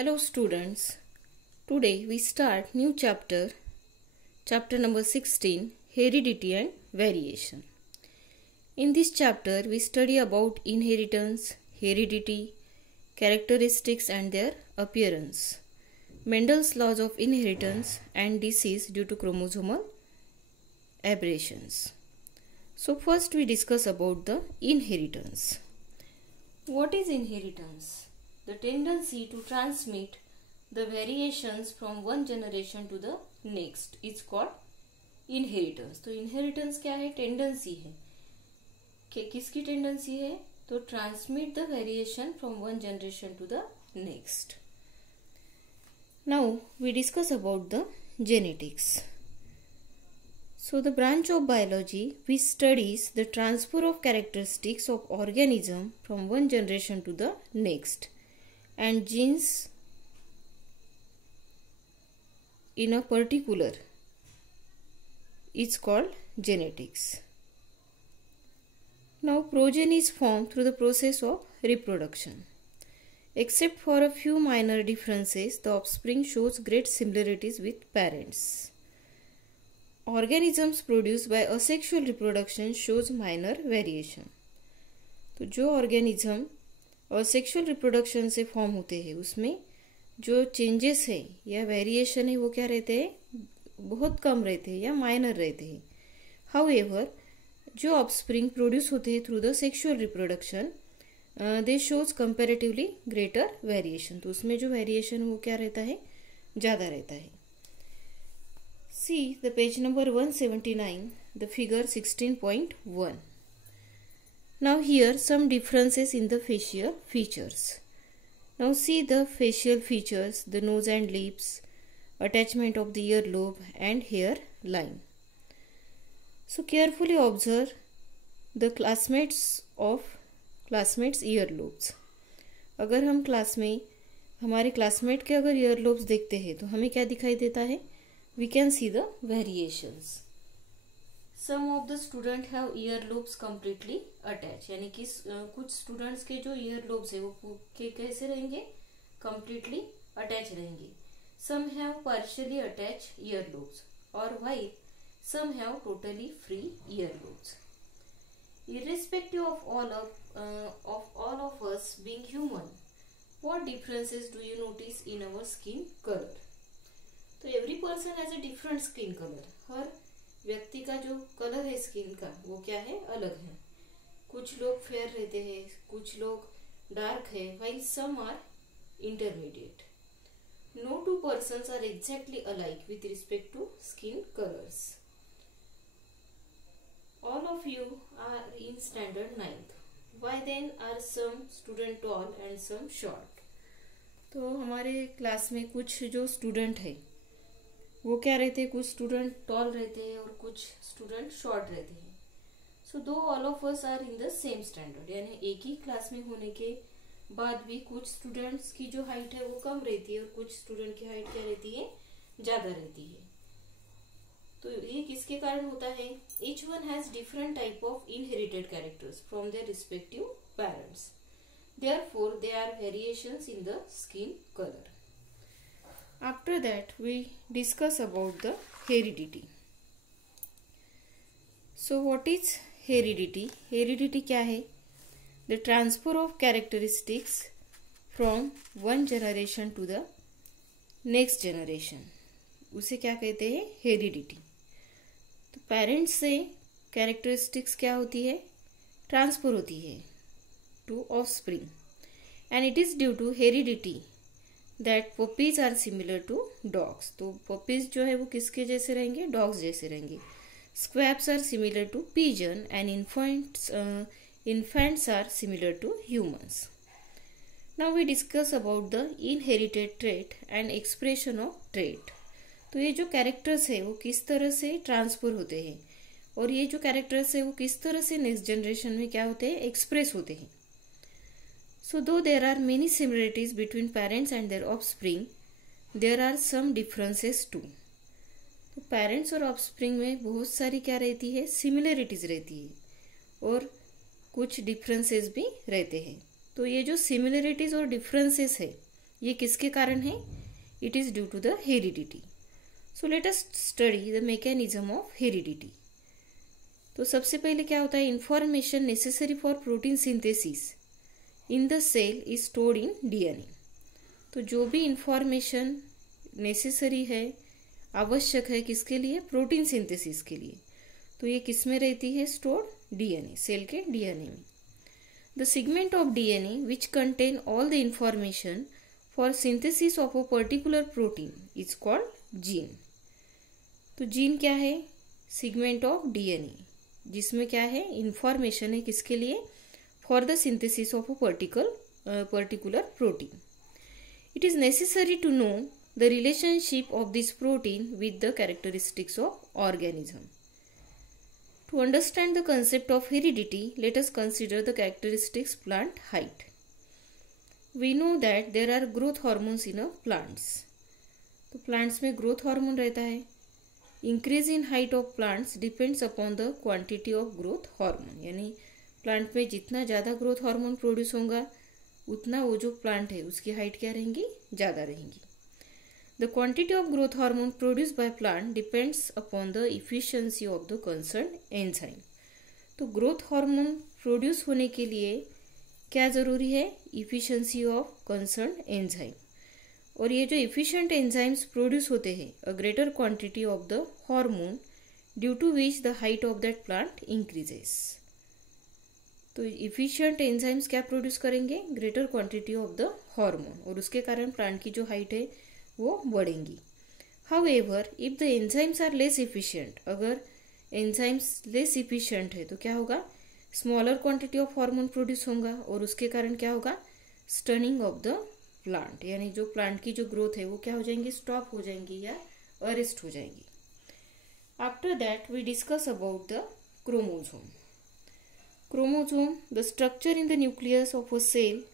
Hello students, today we start new chapter number 16, Heredity and Variation. In this chapter we study about inheritance, heredity, characteristics and their appearance, Mendel's laws of inheritance and disease due to chromosomal aberrations. So first we discuss about the inheritance. What is inheritance? The tendency to transmit the variations from one generation to the next is called inheritance. तो inheritance क्या है? टेंडेंसी है कि किसकी tendency है? तो transmit the variation from one generation to the next. Now we discuss about the genetics. So the branch of biology which studies the transfer of characteristics of organism from one generation to the next and genes in a particular is called genetics. Now progeny is formed through the process of reproduction. Except for a few minor differences, the offspring shows great similarities with parents. Organisms produced by asexual reproduction shows minor variation. तो जो organism asexual reproduction से फॉर्म होते हैं उसमें जो चेंजेस है या वेरिएशन है वो क्या रहते हैं? बहुत कम रहते हैं या माइनर रहते हैं. हाउएवर जो ऑफस्प्रिंग प्रोड्यूस होते हैं through the sexual reproduction they shows comparatively greater variation. तो उसमें जो वेरिएशन वो क्या रहता है? ज़्यादा रहता है. See the page number 179, the figure 16.1. Now here some differences in the facial features. Now see the facial features, the nose and lips, attachment of the earlobe and hair line. So carefully observe the classmates earlobes. अगर हम क्लास में हमारे क्लासमेट के अगर ईयरलोब्स देखते हैं तो हमें क्या दिखाई देता है? We can see the variations. Some of the student have earlobes completely attached. यानी कि कुछ स्टूडेंट्स के जो earlobes है वो कैसे रहेंगे? Completely attached रहेंगे. Some have partially attached earlobes, or while some have totally free earlobes. Irrespective of all of us being human, what differences do you notice in our skin color? तो every person has a different skin colour. हर व्यक्ति का जो कलर है स्किन का वो क्या है? अलग है. कुछ लोग फेयर रहते हैं, कुछ लोग डार्क है, while some are intermediate. No two persons are exactly alike with respect to skin colours. All of you are in standard 9th. Why then are some student tall and some short? तो हमारे क्लास में कुछ जो स्टूडेंट है वो क्या रहते हैं? कुछ स्टूडेंट टॉल रहते हैं और कुछ स्टूडेंट शॉर्ट रहते हैं. So though all of us are in the same standard, यानी एक ही क्लास में होने के बाद भी कुछ स्टूडेंट्स की जो हाइट है वो कम रहती है और कुछ स्टूडेंट की हाइट क्या रहती है? ज्यादा रहती है. तो ये किसके कारण होता है? Each one has different type of inherited characters from their respective parents. Therefore there are variations in the skin colour. After that we discuss about the heredity. So what is heredity? Heredity क्या है? The transfer of characteristics from one generation to the next generation. उसे क्या कहते हैं? heredity. तो पेरेंट्स से कैरेक्टरिस्टिक्स क्या होती है? ट्रांसफर होती है to offspring, and it is due to heredity that puppies are similar to dogs. तो puppies जो है वो किसके जैसे रहेंगे? डॉग्स जैसे रहेंगे. Squabs are similar to pigeon and infants are similar to humans. Now we discuss about the inherited trait and expression of trait. तो ये जो कैरेक्टर्स है वो किस तरह से ट्रांसफर होते हैं और ये जो कैरेक्टर्स है वो किस तरह से नेक्स्ट जनरेशन में क्या होते हैं? एक्सप्रेस होते हैं. So though there are many similarities between parents and their offspring, there are some differences too. तो पेरेंट्स और ऑफस्प्रिंग में बहुत सारी क्या रहती है? सिमिलरिटीज रहती है और कुछ डिफरेंसेस भी रहते हैं. तो ये जो सिमिलरिटीज और डिफरेंसेस है ये किसके कारण है? It is due to the heredity. So let us study the mechanism of heredity. तो सबसे पहले क्या होता है? Information necessary for protein synthesis in the cell is stored in DNA. तो जो भी इंफॉर्मेशन नेसेसरी है, आवश्यक है किसके लिए? प्रोटीन सिंथेसिस के लिए. तो ये किस में रहती है? स्टोर्ड डीएनए, सेल के डीएनए में. The segment of DNA which contain all the information for synthesis of a particular protein is called gene. तो जीन क्या है? सेगमेंट ऑफ डीएनए, जिसमें क्या है? इंफॉर्मेशन है किसके लिए? For the synthesis of a particular protein. It is necessary to know the relationship of this protein with the characteristics of organism. To understand the concept of heredity, let us consider the characteristics plant height. We know that there are growth hormones in plants. तो plants में growth hormone रहता है. Increase in height of plants depends upon the quantity of growth hormone. यानी plant में जितना ज़्यादा growth hormone produce होगा, उतना वो जो plant है उसकी height क्या रहेंगी? ज़्यादा रहेंगी. The quantity of growth hormone produced by plant depends upon the efficiency of the concerned enzyme. तो growth hormone produce होने के लिए क्या ज़रूरी है? Efficiency of concerned enzyme. और ये जो efficient enzymes produce होते हैं, a greater quantity of the hormone due to which the height of that plant increases. तो efficient enzymes क्या produce करेंगे? Greater quantity of the hormone. और उसके कारण plant की जो height है वो बढ़ेंगी. However, if the enzymes are less efficient, अगर enzymes less efficient है तो क्या होगा? Smaller quantity of hormone produce होगा और उसके कारण क्या होगा? Stunning of the plant. यानी जो plant की जो growth है वो क्या हो जाएंगी? Stop हो जाएंगी या arrest हो जाएंगी. After that, we discuss about the chromosome. Chromosome, the structure in the nucleus of a cell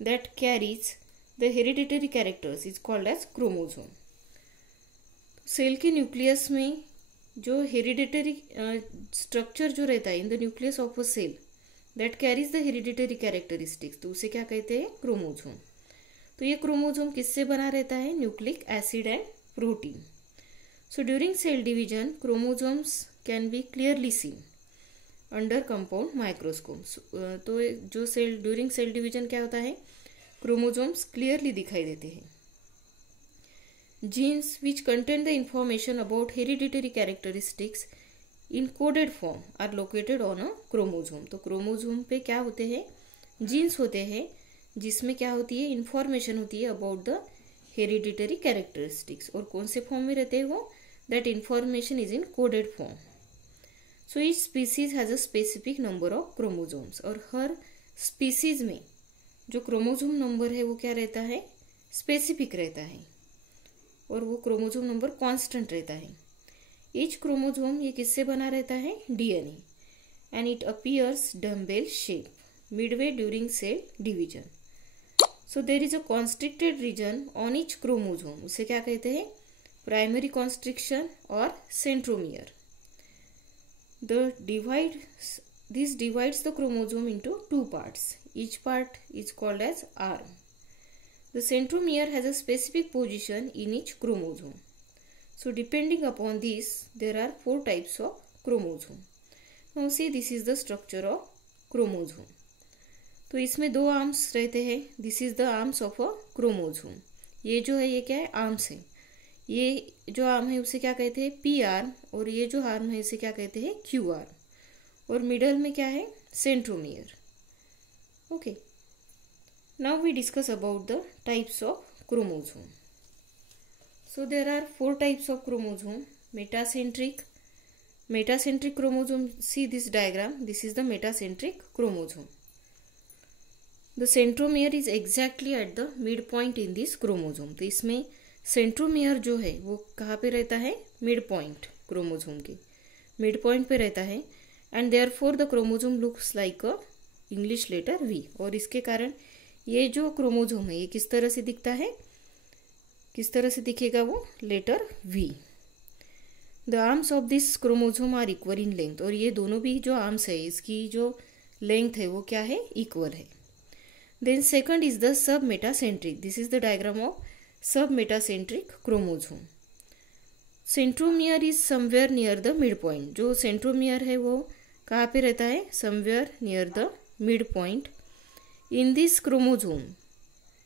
that carries the hereditary characters is called as chromosome. Cell के न्यूक्लियस में जो हेरिडिटरी स्ट्रक्चर जो रहता है in the nucleus of a cell that carries the hereditary characteristics, तो उसे क्या कहते हैं? क्रोमोसोम. तो ये क्रोमोसोम किससे बना रहता है? Nucleic acid and protein. So during cell division chromosomes can be clearly seen under compound microscope. तो जो सेल ड्यूरिंग सेल डिवीजन क्या होता है? क्रोमोसोम्स क्लियरली दिखाई देते हैं. Genes which contain the information about hereditary characteristics in coded form are located on a chromosome. तो chromosome पे क्या होते हैं? जीन्स होते हैं जिसमें क्या होती है? इंफॉर्मेशन होती है अबाउट द हेरिडिटरी कैरेक्टरिस्टिक्स. और कौन से फॉर्म में रहते हैं वो? That information is in coded form. So each species has a specific number of chromosomes. और हर स्पीसीज में जो क्रोमोसोम नंबर है वो क्या रहता है? स्पेसिफिक रहता है और वो क्रोमोसोम नंबर कांस्टेंट रहता है. ईच क्रोमोसोम ये किससे बना रहता है? DNA. And it appears dumbbell shape midway during cell division. So there is a constricted region on each chromosome. उसे क्या कहते हैं? प्राइमरी कॉन्स्ट्रिक्शन और centromere. This divides the chromosome into two parts. Each part is called as arm. The centromere has a specific position in each chromosome. So depending upon this, there are 4 types of chromosome. Now see, this is the structure of chromosome. तो इसमें 2 arms रहते हैं. This is the arms of a chromosome. ये जो है ये क्या है? arms है. ये जो आर्म है उसे क्या कहते हैं? P arm. और ये जो आर्म है इसे क्या कहते हैं? Q arm. और मिडल में क्या है? Centromere. Okay, now we discuss about the types of chromosome. So there are 4 types of chromosome. Metacentric chromosome. See this diagram. This is the metacentric chromosome. The centromere is exactly at the mid point in this chromosome. तो इसमें सेंट्रोमियर जो है वो कहाँ पे रहता है? Mid point, chromosome के मिड पॉइंट पे रहता है. And therefore the chromosome looks like a English letter V. और इसके कारण ये जो क्रोमोसोम है ये किस तरह से दिखता है? किस तरह से दिखेगा वो? Letter V. The arms of this chromosome are equal in length. और ये दोनों भी जो आर्म्स है इसकी जो लेंथ है वो क्या है? इक्वल है. Then second is the submetacentric. This is the diagram of submetacentric chromosome. Centromere is somewhere near the midpoint. जो centromere है वो कहाँ पे रहता है? Somewhere near the midpoint in this chromosome,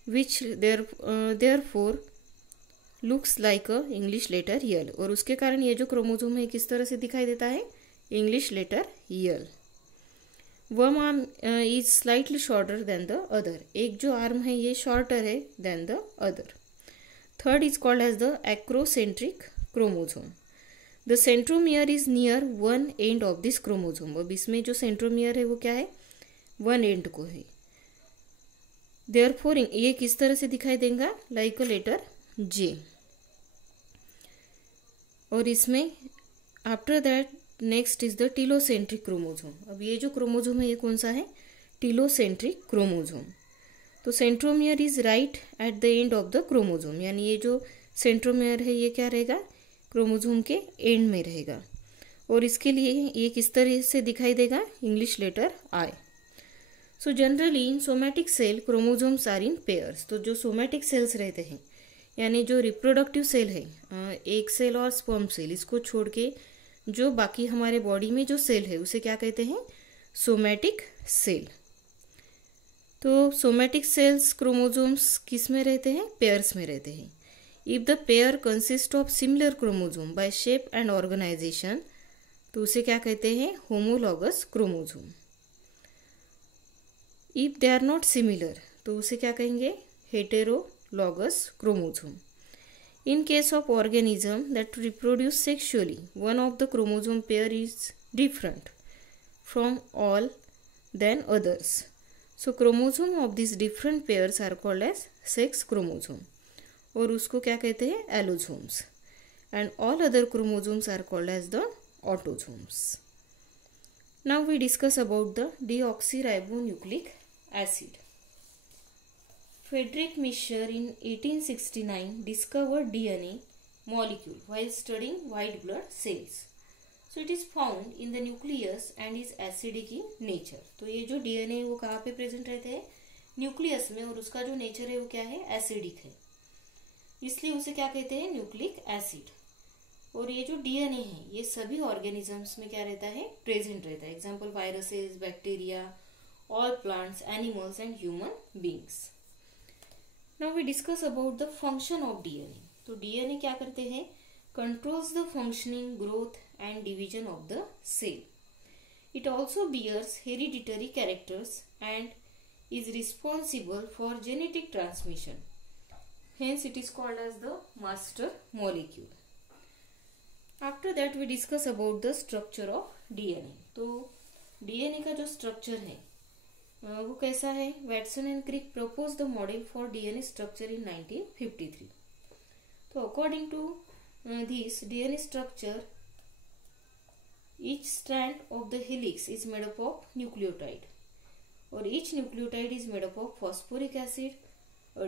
which therefore looks like a English letter L. और उसके कारण ये जो क्रोमोजोम है किस तरह से दिखाई देता है? English letter L. One arm is slightly shorter than the other. एक जो आर्म है ये shorter है than the other. Third is called as the acrocentric chromosome. The centromere is near one end of this chromosome. अब इसमें जो centromere है वो क्या है? One end को है. Therefore ये किस तरह से दिखाई देगा? Like a letter J. और इसमें after that next is the telocentric chromosome. अब ये जो क्रोमोजोम है ये कौन सा है? Telocentric chromosome. तो centromere is right at the end of the chromosome, यानी ये जो सेंट्रोमियर है ये क्या रहेगा? क्रोमोजोम के एंड में रहेगा. और इसके लिए ये किस तरह से दिखाई देगा? English letter I. So generally in somatic cell chromosomes are in pairs. तो जो सोमैटिक सेल्स रहते हैं यानी जो रिप्रोडक्टिव सेल है, एक सेल और स्पर्म सेल, इसको छोड़ के जो बाकी हमारे बॉडी में जो सेल है उसे क्या कहते हैं? Somatic cell. तो सोमैटिक सेल्स क्रोमोजोम्स किस में रहते हैं? पेयर्स में रहते हैं. If the pair consist of similar chromosome by shape and organization, तो उसे क्या कहते हैं? Homologous chromosome. If they are not similar, तो उसे क्या कहेंगे? Heterologous chromosome. In case of organism that reproduce sexually, one of the chromosome pair is different from all than others. So chromosome of these different pairs are called as sex chromosome. और उसको क्या कहते हैं? allosomes. And all other chromosomes are called as the autosomes. Now we discuss about the deoxyribonucleic acid. Friedrich Mischer in 1869 discovered DNA molecule while studying white blood cells. So it is found in the nucleus and is acidic in nature. तो ये जो DNA वो कहाँ पे प्रेजेंट रहते हैं? न्यूक्लियस में. और उसका जो नेचर है वो क्या है? एसिडिक है. इसलिए उसे क्या कहते हैं? Nucleic acid. और ये जो DNA है ये सभी ऑर्गेनिजम्स में क्या रहता है? प्रेजेंट रहता है. Example viruses, bacteria, all plants, animals and human beings. Now we discuss about the function of DNA. तो DNA क्या करते हैं? Controls the functioning, growth and division of the cell. It also bears hereditary characters and is responsible for genetic transmission. Hence it is called as the master molecule. After that we discuss about the structure of DNA. तो DNA का जो structure है वो कैसा है? Watson and Crick propose the model for DNA structure in 1953. तो according to this DNA structure, each strand of the helix is made up of nucleotide और each nucleotide is made up of phosphoric acid,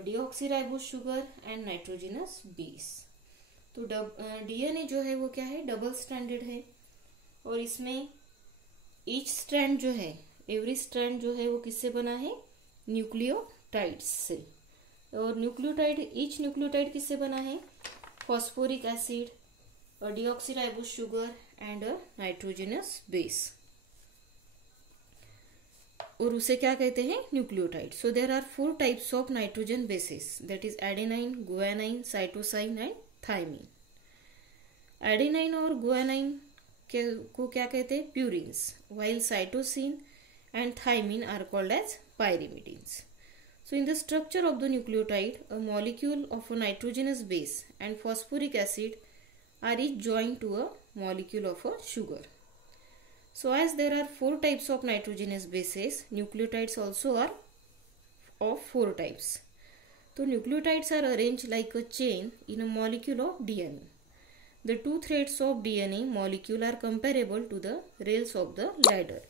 deoxyribose sugar and nitrogenous base. तो DNA जो है वो क्या है? Double stranded है. और इसमें ईच स्ट्रैंड जो है, एवरी स्ट्रैंड जो है वो किससे बना है? न्यूक्लियोटाइड्स से. और न्यूक्लियोटाइड, ईच न्यूक्लियोटाइड किससे बना है? Phosphoric acid, deoxyribose sugar and nitrogenous base. और उसे क्या कहते हैं? Nucleotide. So there are 4 types of nitrogen bases, that is adenine, guanine, cytosine and thymine. Adenine और गुआनाइन को क्या कहते हैं? Purines. While cytosine and thymine are called as pyrimidines. So in the structure of the nucleotide, a molecule of a nitrogenous base and phosphoric acid are each joined to a molecule of a sugar. So as there are 4 types of nitrogenous bases, nucleotides also are of 4 types. So nucleotides are arranged like a chain in a molecule of DNA. The 2 threads of DNA molecule are comparable to the rails of the ladder.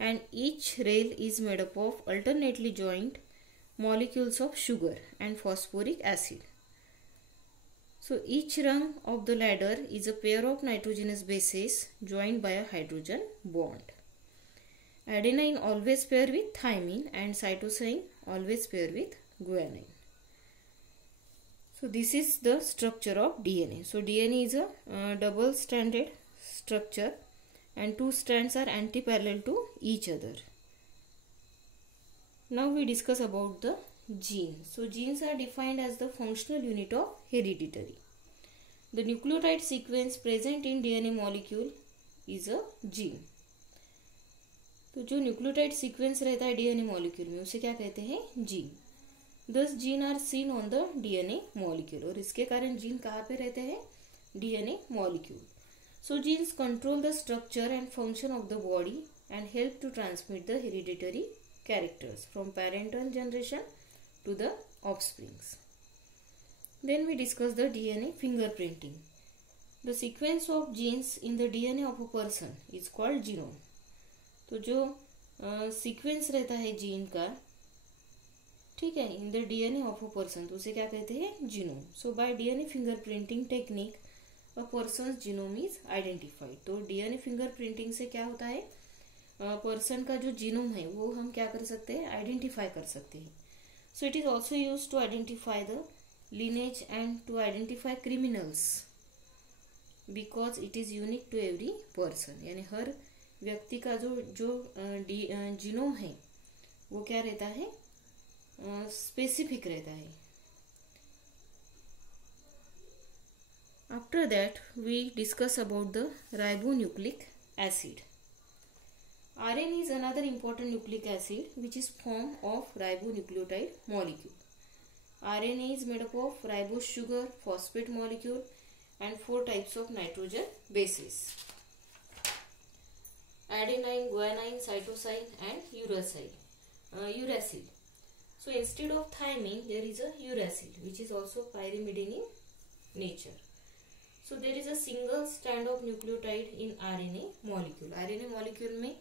And each rail is made up of alternately joined molecules of sugar and phosphoric acid. So each rung of the ladder is a pair of nitrogenous bases joined by a hydrogen bond. Adenine always pair with thymine and cytosine always pair with guanine. So this is the structure of DNA. So DNA is a double-stranded structure and two strands are anti-parallel to each other. Now we discuss about the gene. So genes are defined as the functional unit of hereditary. The nucleotide sequence present in DNA molecule is a gene. तो जो nucleotide sequence रहता है DNA molecule में उसे क्या कहते हैं? Gene. Thus gene are seen on the DNA molecule. और इसके कारण जीन कहाँ पे रहते हैं? DNA molecule. So genes control the structure and function of the body and help to transmit the hereditary characters from parental generation to the offsprings. Then we discuss the DNA fingerprinting. The sequence of genes in the DNA of a person is called genome. तो जो सीक्वेंस रहता है जीन का, ठीक है, in the DNA of a person, तो उसे क्या कहते हैं? जीनोम. सो bye DNA fingerprinting technique a persons genome is identified. तो डीएनए फिंगरप्रिंटिंग से क्या होता है? पर्सन का जो जीनोम है वो हम क्या कर सकते हैं? आइडेंटिफाई कर सकते हैं. So it is also use to identify the lineage and to identify criminals because it is unique to every person. यानी हर व्यक्ति का जो जीनोम है वो क्या रहता है? स्पेसिफिक रहता है. After that we discuss about the ribonucleic acid. RNA is another important nucleic acid which is form of ribonucleotide molecule. RNA is made up of ribose sugar, phosphate molecule and 4 types of nitrogen bases: adenine, guanine, cytosine and uracil. So instead of thymine there is a uracil which is also pyrimidine in nature. So there is a single strand of nucleotide in RNA molecule. RNA molecule में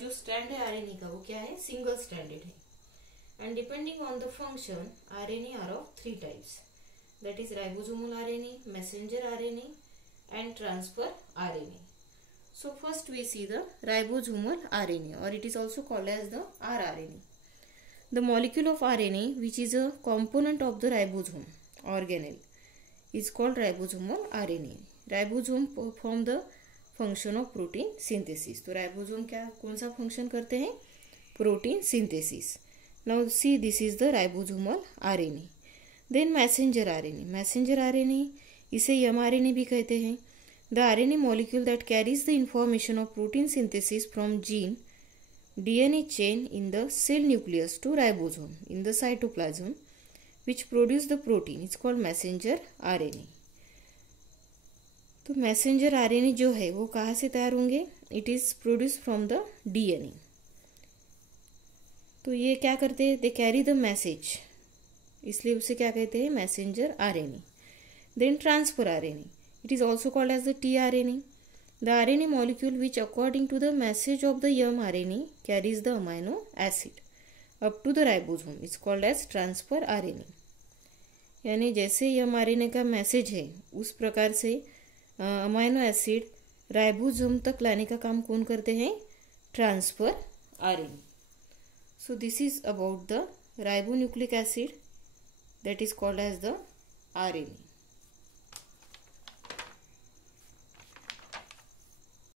जो strand है RNA का वो क्या है? Single stranded है. And depending on the function, RNA are of 3 types. That is ribosomal RNA, messenger RNA and transfer RNA. So first we see the ribosomal RNA, or it is also called as the rRNA. The molecule of RNA which is a component of the ribosome organelle is called ribosomal RNA. Ribosome perform the function of protein synthesis. तो ribosome क्या कौन सा function करते हैं? Protein synthesis. Now see, this is the ribosomal RNA. Then messenger RNA. Messenger RNA इसे mRNA भी कहते हैं. The RNA molecule that carries the information of protein synthesis from gene DNA chain in the cell nucleus to ribosome in the cytoplasm which produce the protein is called messenger RNA. तो messenger RNA जो है वो कहाँ से तैयार होंगे? It is produced from the DNA. तो ये क्या करते हैं? दे कैरी द मैसेज, इसलिए उसे क्या कहते हैं? Messenger RNA. Then transfer RNA, it is also called as the tRNA. The RNA molecule which according to the message of the mRNA carries the amino acid up to the ribosome is called as transfer RNA. यानी जैसे mRNA का मैसेज है उस प्रकार से amino acid ribosome तक लाने का काम कौन करते हैं? Transfer RNA. So this is about the ribonucleic acid that is called as the RNA.